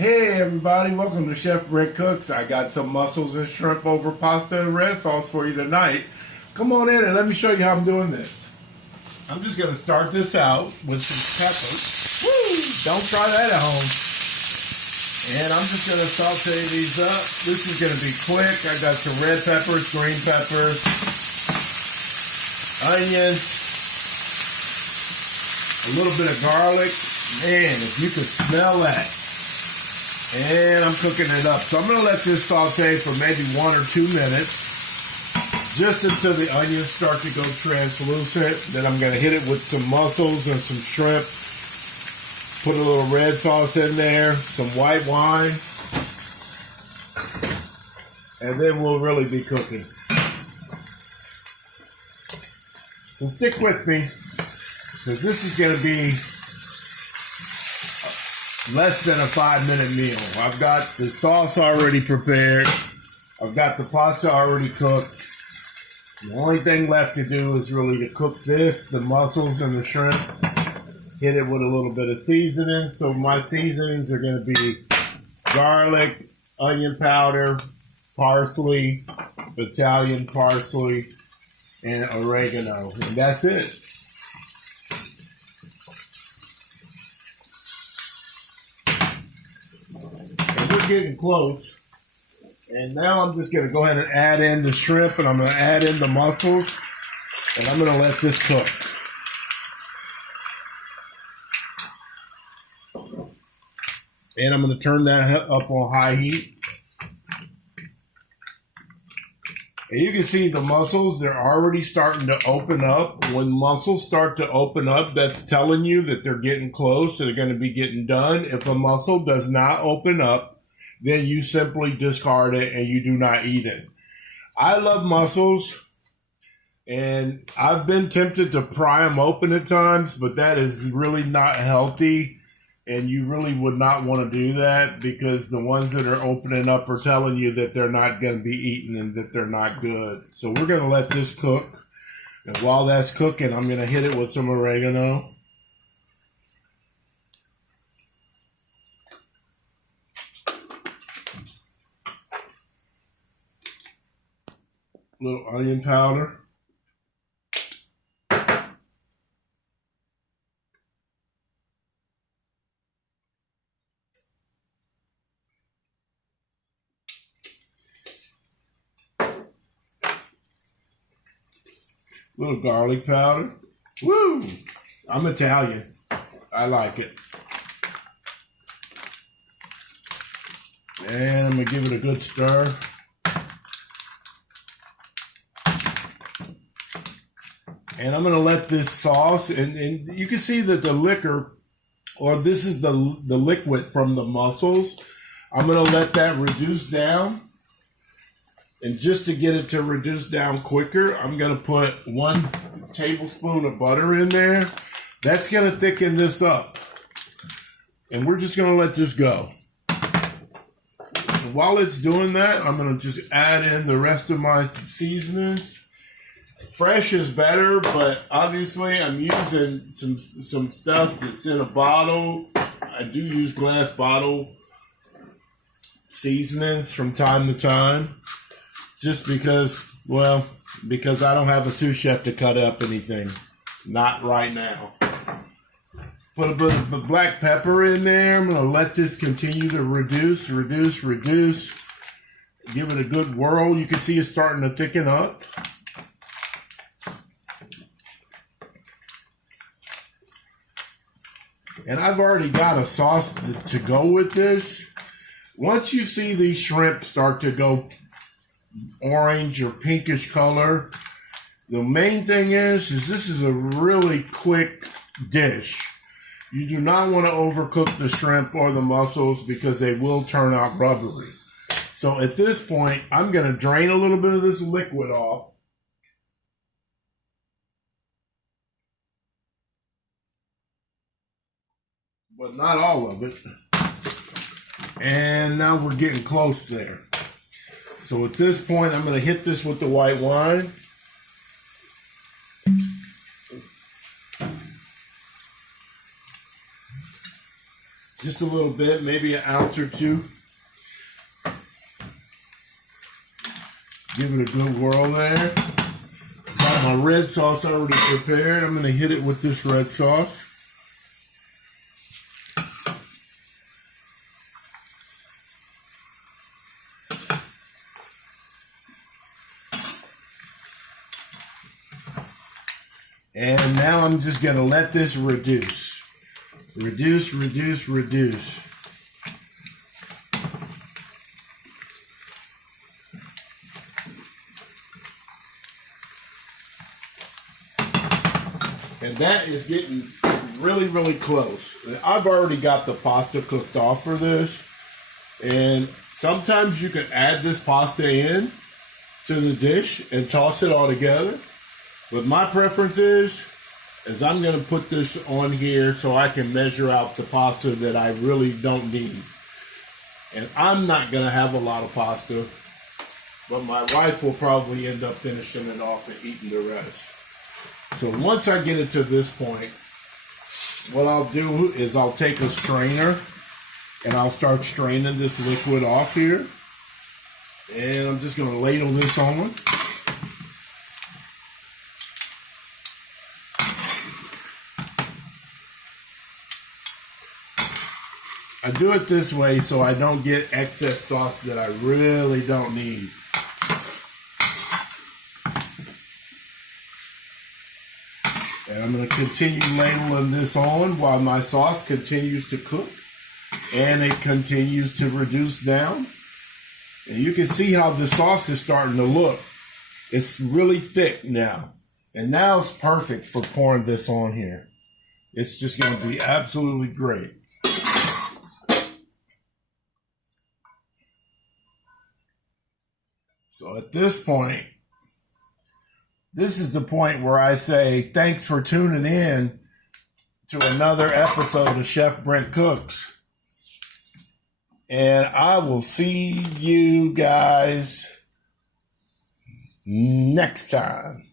Hey everybody, welcome to Chef Brent Cooks. I got some mussels and shrimp over pasta and red sauce for you tonight. Come on in and let me show you how I'm doing this. I'm just going to start this out with some peppers. Woo! Don't try that at home. And I'm just going to saute these up. This is going to be quick. I got some red peppers, green peppers, onions, a little bit of garlic. Man, if you could smell that. And I'm cooking it up. So I'm going to let this saute for maybe 1 or 2 minutes, just until the onions start to go translucent. Then I'm going to hit it with some mussels and some shrimp. Put a little red sauce in there, some white wine. And then we'll really be cooking. So stick with me, because this is going to be less than a 5-minute meal. I've got the sauce already prepared. I've got the pasta already cooked. The only thing left to do is really to cook this, the mussels and the shrimp. Hit it with a little bit of seasoning. So my seasonings are going to be garlic, onion powder, parsley, Italian parsley, and oregano. And that's it. Getting close, and now I'm just going to go ahead and add in the shrimp, and I'm going to add in the mussels, and I'm going to let this cook. And I'm going to turn that up on high heat. And you can see the mussels, they're already starting to open up. When mussels start to open up, that's telling you that they're getting close, so they're going to be getting done. If a mussel does not open up, then you simply discard it and you do not eat it. I love mussels, and I've been tempted to pry them open at times, but that is really not healthy, and you really would not want to do that, because the ones that are opening up are telling you that they're not going to be eaten and that they're not good. So we're going to let this cook, and while that's cooking, I'm going to hit it with some oregano. Little onion powder. Little garlic powder. Woo! I'm Italian. I like it. And I'm going to give it a good stir. And I'm going to let this sauce, and you can see that the liquor, or this is the liquid from the mussels. I'm going to let that reduce down. And just to get it to reduce down quicker, I'm going to put 1 tablespoon of butter in there. That's going to thicken this up. And we're just going to let this go. And while it's doing that, I'm going to just add in the rest of my seasonings. Fresh is better, but obviously I'm using some stuff that's in a bottle. I do use glass bottle seasonings from time to time, just because I don't have a sous chef to cut up anything. Not right now. Put a bit of black pepper in there. I'm going to let this continue to reduce. Give it a good whirl. You can see it's starting to thicken up. And I've already got a sauce to go with this. Once you see these shrimp start to go orange or pinkish color, the main thing is this is a really quick dish. You do not want to overcook the shrimp or the mussels, because they will turn out rubbery. So at this point, I'm going to drain a little bit of this liquid off. But not all of it. And now we're getting close there. So at this point, I'm going to hit this with the white wine. just a little bit, maybe an ounce or two. Give it a good whirl there. Got my red sauce already prepared. I'm going to hit it with this red sauce. And now I'm just going to let this reduce. Reduce, reduce, reduce. And that is getting really, really close. I've already got the pasta cooked off for this. And sometimes you can add this pasta in to the dish and toss it all together. But my preference is I'm going to put this on here so I can measure out the pasta that I really don't need. And I'm not going to have a lot of pasta, but my wife will probably end up finishing it off and eating the rest. So once I get it to this point, what I'll do is I'll take a strainer and I'll start straining this liquid off here. And I'm just going to ladle this on. I do it this way so I don't get excess sauce that I really don't need. And I'm going to continue ladling this on while my sauce continues to cook and it continues to reduce down. And you can see how the sauce is starting to look. It's really thick now. And now it's perfect for pouring this on here. It's just going to be absolutely great. So at this point, this is the point where I say thanks for tuning in to another episode of Chef Brent Cooks. And I will see you guys next time.